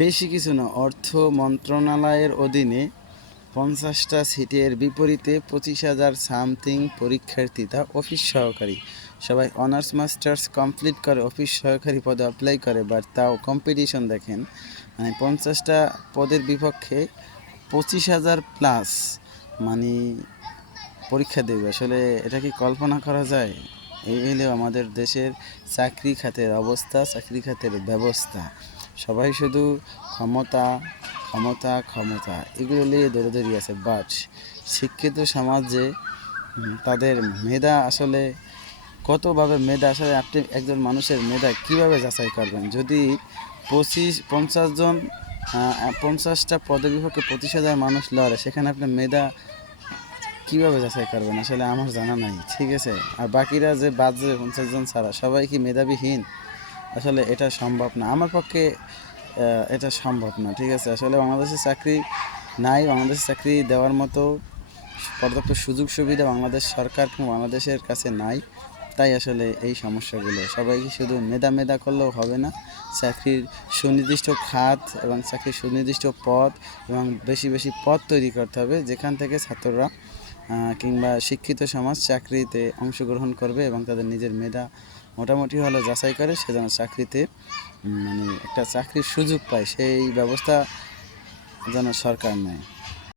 বেশি কিছু না, অর্থ মন্ত্রণালয়ের অধীনে 50টা সিটের বিপরীতে 25,000 সামথিং পরীক্ষার্থী, তা অফিস সহকারী। সবাই অনার্স মাস্টার্স কমপ্লিট করে অফিস সহকারী পদে অ্যাপ্লাই করে, বাট তাও কম্পিটিশন দেখেন, মানে 50টা পদের বিপক্ষে 25,000 প্লাস মানে পরীক্ষা দেবে। আসলে এটা কি কল্পনা করা যায়? এই হলো আমাদের দেশের চাকরি খাতের অবস্থা, চাকরি খাতের ব্যবস্থা। সবাই শুধু ক্ষমতা ক্ষমতা ক্ষমতা এগুলো নিয়ে দৌড়াদৌড়ি আছে, বাট শিক্ষিত সমাজে তাদের মেধা আসলে কতভাবে মেধা, আসলে আপনি একজন মানুষের মেধা কিভাবে যাচাই করবেন? যদি 50 জন 50টা পদের বিপক্ষে 25,000 মানুষ লড়ে, সেখানে আপনার মেধা কীভাবে যাচাই করবেন? আসলে আমার জানা নাই, ঠিক আছে। আর বাকিরা যে বাদ যাবে 50 জন ছাড়া, সবাই কি মেধাবীহীন? আসলে এটা সম্ভব না, আমার পক্ষে এটা সম্ভব না, ঠিক আছে। আসলে বাংলাদেশে চাকরি নাই, বাংলাদেশে চাকরি দেওয়ার মতো পর্যাপ্ত সুযোগ সুবিধা বাংলাদেশ সরকার এবং বাংলাদেশের কাছে নাই। তাই আসলে এই সমস্যাগুলো, সবাইকে শুধু মেধা মেধা করলেও হবে না, চাকরির সুনির্দিষ্ট খাত এবং চাকরির সুনির্দিষ্ট পদ এবং বেশি বেশি পদ তৈরি করতে হবে, যেখান থেকে ছাত্ররা কিংবা শিক্ষিত সমাজ চাকরিতে অংশগ্রহণ করবে এবং তাদের নিজের মেধা মোটামুটি হলে যাচাই করে সে যেন চাকরিতে মানে একটা চাকরির সুযোগ পায়, সেই ব্যবস্থা যেন সরকার নেয়।